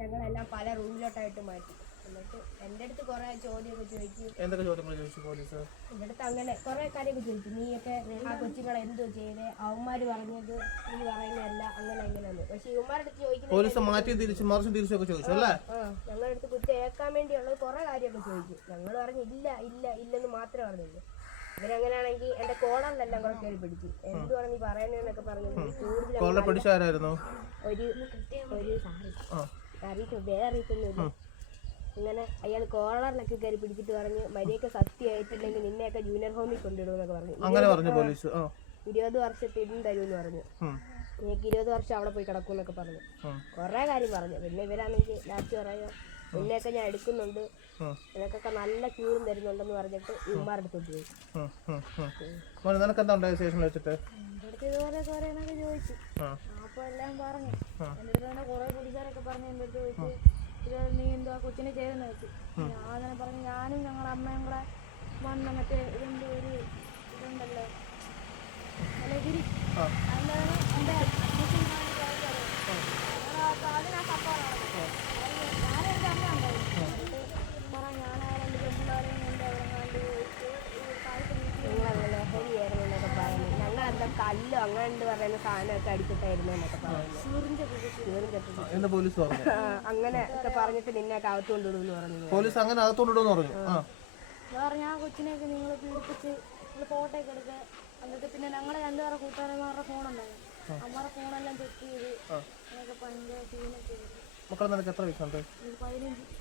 ഞങ്ങളെല്ലാം പല റൂമിലോട്ടായിട്ട് മാറ്റി. എന്നിട്ട് എൻ്റെ അടുത്ത് കുറെ ചോദ്യമൊക്കെ ചോദിച്ചു. എന്തൊക്കെ ചോദ്യങ്ങൾ ചോദിച്ചു പോലീസ്? എൻ്റെ അടുത്ത് അങ്ങനെ കുറെ കാര്യമൊക്കെ ചോദിച്ചു. നീയൊക്കെ ആ കൊച്ചുങ്ങളെ എന്തോ ചെയ്തേ, അവന്മാര് പറഞ്ഞത് നീ പറയുന്നതല്ല, അങ്ങനെ എങ്ങനെയാണ്. പക്ഷെ ഇവന്മാരുടെ അടുത്ത് ചോദിക്കുന്നത് പോലീസ് മാറ്റി തിരിച്ചു മറിച്ചും തിരിച്ചൊക്കെ ചോദിച്ചു അല്ലേ? ഞങ്ങളുടെ അടുത്ത് കുറ്റം ഏൽക്കാൻ വേണ്ടിയുള്ളത് കുറെ കാര്യമൊക്കെ ചോദിച്ചു. ഞങ്ങൾ പറഞ്ഞു ഇല്ല ഇല്ല ഇല്ലെന്ന് മാത്രമേ പറഞ്ഞുള്ളൂ. ഇവരങ്ങനെയാണെങ്കിൽ എന്റെ കോളറിലെല്ലാം കൂടെ കയറി പിടിച്ചു. എന്ത് പറഞ്ഞു പറയുന്നതെന്നൊക്കെ പറഞ്ഞു. കൂടുതൽ അറിയിക്കൊന്നുമില്ല. ഇങ്ങനെ അയാൾ കോളറിലൊക്കെ കയറി പിടിച്ചിട്ട് പറഞ്ഞ് മര്യാദക്ക് സത്യമായിട്ടില്ലെങ്കിൽ നിന്നെയൊക്കെ ജൂനിയർ ഹോമിൽ കൊണ്ടിടുമെന്നൊക്കെ പറഞ്ഞു. 20 വർഷത്തെ ഇതും തരുമെന്ന് പറഞ്ഞു. എനിക്ക് 20 വർഷം അവിടെ പോയി കിടക്കുമെന്നൊക്കെ പറഞ്ഞു. കുറെ കാര്യം പറഞ്ഞു. പിന്നെ ഇവരാണെങ്കിൽ ലാസ്റ്റ് പറയാ നിന്നെയൊക്കെ ഞാൻ എടുക്കുന്നുണ്ട്, നിനക്കൊക്കെ നല്ല ക്യൂറും തരുന്നുണ്ടെന്ന് പറഞ്ഞിട്ട് ഇവന്മാരുടെ അടുത്തോട്ട് പോയി. ഇതുപോലെ കുറേനൊക്കെ ചോദിച്ചു. അപ്പൊ എല്ലാം പറഞ്ഞു. എൻ്റെ അടുത്ത് തന്നെ കുറെ പോലീസുകാരൊക്കെ പറഞ്ഞു. എൻ്റെ അടുത്ത് ചോദിച്ചു നീ എന്തോ കൊച്ചിനെ ചെയ്തെന്ന് വെച്ചു. ഞാൻ പറഞ്ഞു ഞാനും ഞങ്ങളുടെ അമ്മയും കൂടെ വന്ന മറ്റേ ഇതെന്തോ ഒരു ഇതുണ്ടല്ലോ ലഹരി, അതിൻ്റെതാണ് എൻ്റെ അഡ്മിഷൻ അതിനാ സംഭവം. ഞാനും എൻ്റെ അമ്മ ഉണ്ടായിരുന്നു. പറയാം ഞാനായാലും എൻ്റെ പെൺപിള്ളേരെയും എൻ്റെ അവിടെ കണ്ട് നിങ്ങളങ്ങനെ ലഹരിയായിരുന്നു എന്നൊക്കെ പറയുന്നു. ഞങ്ങളെന്താ കല്ലോ അങ്ങനെ പറയുന്ന സാധനമൊക്കെ അടിച്ചിട്ടായിരുന്നു എന്നൊക്കെ പറയുന്നു. അങ്ങനെ ഒക്കെ പറഞ്ഞിട്ട് നിന്നെ അകത്ത് കൊണ്ടുവിടുമെന്ന് പറഞ്ഞു. പോലീസ് അങ്ങനെ അകത്തോണ്ടിടുമെന്ന് പറഞ്ഞു. ഞാൻ കൊച്ചിനെയൊക്കെ നിങ്ങൾ പീഡിപ്പിച്ച് നിങ്ങൾ ഫോട്ടോ ഒക്കെ എടുക്കുക. എന്നിട്ട് പിന്നെ ഞങ്ങളെ 2 പേരുടെ കൂട്ടുകാരന്മാരുടെ ഫോണുണ്ടായിരുന്നു. അമ്മയുടെ ഫോണെല്ലാം ചെക്ക് ചെയ്ത് അതൊക്കെ ഭയങ്കര സീനൊക്കെ. മക്കളെ നിനക്ക് എത്ര വയസ്സുണ്ട്?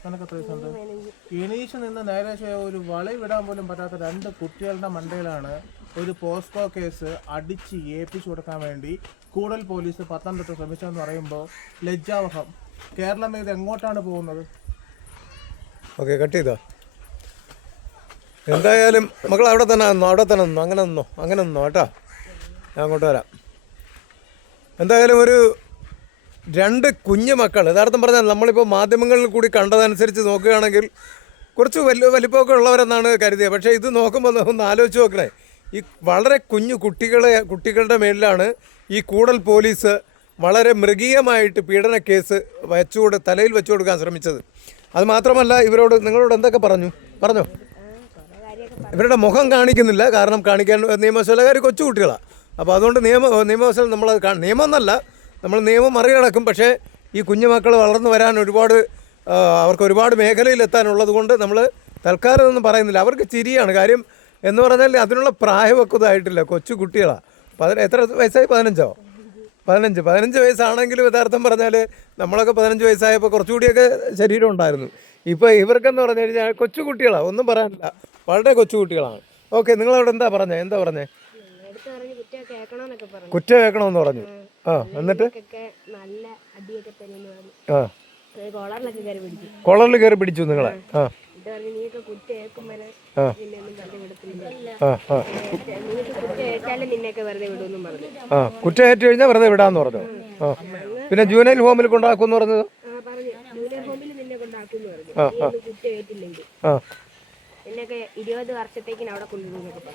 നിനക്ക് എത്ര വയസ്സുണ്ട്? എണീച്ച് നിന്ന് നേരെ ഒരു വളി വിടാൻ പോലും പറ്റാത്ത 2 കുട്ടികളുടെ മണ്ടയിലാണ് ഒരു പോസ്കോ കേസ് അടിച്ച് ഏൽപ്പിച്ചു കൊടുക്കാൻ വേണ്ടി കൂടുതൽ പോലീസ് പത്തനംതിട്ട ശ്രമിച്ചതെന്ന് പറയുമ്പോൾ ലജ്ജാവഹം. കേരളം ഇത് എങ്ങോട്ടാണ് പോകുന്നത്? ഓക്കെ, കട്ട് ചെയ്തോ. എന്തായാലും മക്കൾ അവിടെ തന്നെ നിന്നോ അങ്ങനെ നിന്നോ കേട്ടോ. ഞാൻ അങ്ങോട്ട് വരാം. എന്തായാലും ഒരു 2 കുഞ്ഞു മക്കൾ, യഥാർത്ഥം പറഞ്ഞാൽ നമ്മളിപ്പോൾ മാധ്യമങ്ങളിൽ കൂടി കണ്ടതനുസരിച്ച് നോക്കുകയാണെങ്കിൽ കുറച്ച് വലിപ്പമൊക്കെ ഉള്ളവരെന്നാണ് കരുതിയത്. പക്ഷേ ഇത് നോക്കുമ്പോൾ ഒന്ന് ആലോചിച്ച് നോക്കണേ, ഈ വളരെ കുഞ്ഞു കുട്ടികളുടെ മേലിലാണ് ഈ കൂടൽ പോലീസ് വളരെ മൃഗീയമായിട്ട് പീഡന കേസ് തലയിൽ വെച്ചു കൊടുക്കാൻ ശ്രമിച്ചത്. അത് മാത്രമല്ല നിങ്ങളോട് എന്തൊക്കെ പറഞ്ഞോ? ഇവരുടെ മുഖം കാണിക്കുന്നില്ല, കാരണം കാണിക്കാൻ നിയമവശാലക്കാർ കൊച്ചുകുട്ടികളാണ്. അപ്പോൾ അതുകൊണ്ട് നിയമവശാൽ നമ്മളത് നിയമം എന്നല്ല, നമ്മൾ നിയമം മറികടക്കും. പക്ഷേ ഈ കുഞ്ഞുമക്കൾ വളർന്നു വരാൻ അവർക്ക് ഒരുപാട് മേഖലയിൽ എത്താനുള്ളത് കൊണ്ട് നമ്മൾ തൽക്കാലം ഒന്നും പറയുന്നില്ല. അവർക്ക് ചിരിയാണ് കാര്യം എന്ന് പറഞ്ഞാൽ അതിനുള്ള പ്രായപക്വതായിട്ടില്ല, കൊച്ചു കുട്ടികളാണ്. എത്ര വയസ്സായി? 15 വയസ്സാണെങ്കിലും യഥാർത്ഥം പറഞ്ഞാൽ നമ്മളൊക്കെ 15 വയസ്സായപ്പോൾ കുറച്ചുകൂടിയൊക്കെ ശരീരം ഉണ്ടായിരുന്നു. ഇപ്പോൾ ഇവർക്കെന്ന് പറഞ്ഞു കഴിഞ്ഞാൽ കൊച്ചു കുട്ടികളാണ്, ഒന്നും പറയാനില്ല, വളരെ കൊച്ചു കുട്ടികളാണ്. ഓക്കെ, നിങ്ങളവിടെ എന്താ പറഞ്ഞേ? കുറ്റം കേൾക്കണമെന്ന് പറഞ്ഞു. എന്നിട്ട് കോളറിൽ കയറി പിടിച്ചു നിങ്ങളെ. കുറ്റമേറ്റ് കഴിഞ്ഞാൽ വെറുതെ വിടാന്ന് പറഞ്ഞു. പിന്നെ ജൂനിയർ ഹോമിൽ കൊണ്ടാക്കുമെന്ന് പറഞ്ഞത്.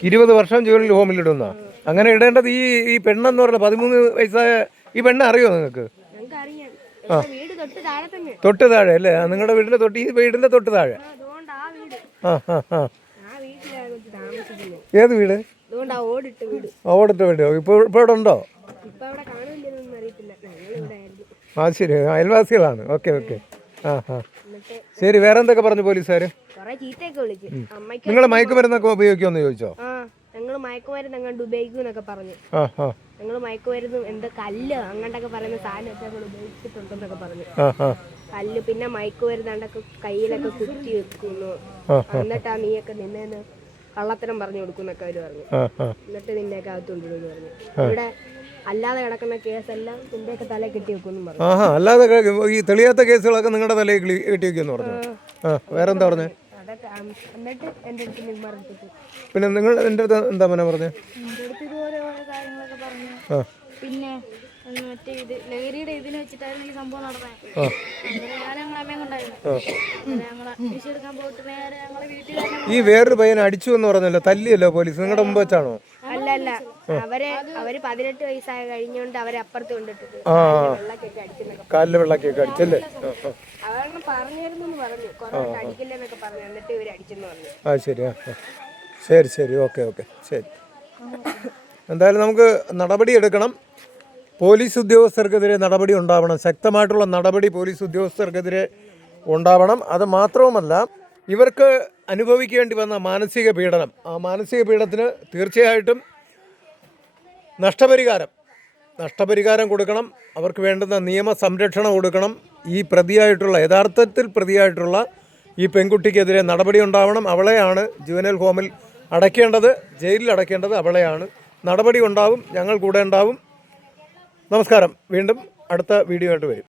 20 വർഷം ജൂനിയർ ഹോമിൽ ഇടുന്ന. അങ്ങനെ ഇടേണ്ടത് ഈ പെണ്ണെന്ന് പറഞ്ഞ 13 വയസ്സായ ഈ പെണ്ണെ അറിയോ നിങ്ങൾക്ക്? തൊട്ട് താഴെ അല്ലേ? നിങ്ങളുടെ വീടിന്റെ ഈ വീടിന്റെ തൊട്ട് താഴെ. ഏത് വീട്? ഓടിട്ട വീട്. ഇപ്പോൾ ഇവിടെ ഉണ്ടോ? ശരി, അയൽവാസികളാണ്. ഓക്കെ. ശരി, വേറെ എന്തൊക്കെ പറഞ്ഞു പോലീസുകാർ? നിങ്ങൾ മയക്കുമരുന്നൊക്കെ ഉപയോഗിക്കുമെന്ന് ചോദിച്ചോ? ഞങ്ങൾ മയക്കുമരുന്ന് അങ്ങോട്ട് ഉപയോഗിക്കുന്നൊക്കെ പറഞ്ഞു. ഞങ്ങൾ മയക്കുമരുന്ന് എന്താ കല്ല് അങ്ങോട്ടൊക്കെ പറയുന്ന സാധനമൊക്കെ ഞങ്ങൾ ഉപയോഗിച്ചിട്ടുണ്ടെന്നൊക്കെ പറഞ്ഞു. കല്ല് പിന്നെ മയക്കുമരുന്നൊക്കെ കയ്യിലൊക്കെ കുത്തി വെക്കുന്നു. എന്നിട്ടാ നീയൊക്കെ നിന്നേന്ന് കള്ളത്തരം പറഞ്ഞു കൊടുക്കുന്നൊക്കെ അവര് പറഞ്ഞു. എന്നിട്ട് നിന്നെയൊക്കെ അകത്തുകൊണ്ടിരുന്നു പറഞ്ഞു. ഇവിടെ അല്ലാതെ കിടക്കുന്ന കേസെല്ലാം നിന്റെയൊക്കെ തല കെട്ടി വെക്കുമെന്നും പറഞ്ഞു. അല്ലാതെ ഈ തെളിയാത്ത കേസുകളൊക്കെ നിങ്ങളുടെ തലയിൽ കെട്ടി വെക്കുമെന്ന് പറഞ്ഞു. വേറെന്താ പറഞ്ഞേ? പിന്നെ നിങ്ങൾ എൻ്റെ അടുത്ത് എന്താ പറഞ്ഞേ? പിന്നെ മറ്റേ ഇത് ലഹരിയുടെ ഇതിനെ വെച്ചിട്ടായിരുന്നു ഈ സംഭവം നടന്നത്. ഈ വേറൊരു പയ്യനെ അടിച്ചു എന്ന് പറഞ്ഞല്ലോ, തല്ലിയല്ലോ പോലീസ്? നിങ്ങളുടെ മുമ്പ് വെച്ചാണോ? അല്ല, അല്ല അവര് 18 വയസ്സായ കഴിഞ്ഞോണ്ട് അവരെ അപ്പുറത്ത് കൊണ്ടിട്ടിട്ട് വെള്ളക്കൊക്കെ അടിക്കുന്നൊക്കെ കാലിൽ വെള്ളക്കൊക്കെ അടിച്ചല്ലേ? അവരെണ്ണം പറഞ്ഞിരുന്നു പറഞ്ഞു കൊറേ അടിക്കില്ലെന്നൊക്കെ പറഞ്ഞു. എന്നിട്ട് ഇവര് അടിച്ചെന്ന് പറഞ്ഞു. ശരി. ശരി ശരി, ഓക്കെ ശരി. എന്തായാലും നമുക്ക് നടപടി എടുക്കണം. പോലീസ് ഉദ്യോഗസ്ഥർക്കെതിരെ നടപടി ഉണ്ടാവണം. ശക്തമായിട്ടുള്ള നടപടി പോലീസ് ഉദ്യോഗസ്ഥർക്കെതിരെ ഉണ്ടാവണം. അത് മാത്രവുമല്ല, ഇവർക്ക് അനുഭവിക്കേണ്ടി വന്ന മാനസിക പീഡനം, ആ മാനസിക പീഡനത്തിന് തീർച്ചയായിട്ടും നഷ്ടപരിഹാരം കൊടുക്കണം. അവർക്ക് വേണ്ടുന്ന നിയമ സംരക്ഷണം കൊടുക്കണം. ഈ യഥാർത്ഥത്തിൽ പ്രതിയായിട്ടുള്ള ഈ പെൺകുട്ടിക്കെതിരെ നടപടി ഉണ്ടാവണം. അവളെയാണ് ജുവനൈൽ ഹോമിൽ അടയ്ക്കേണ്ടത്, ജയിലിൽ അടയ്ക്കേണ്ടത് അവളെയാണ്. നടപടി ഉണ്ടാവും. ഞങ്ങൾ കൂടെ ഉണ്ടാവും. നമസ്കാരം. വീണ്ടും അടുത്ത വീഡിയോ ആയിട്ട് വരും.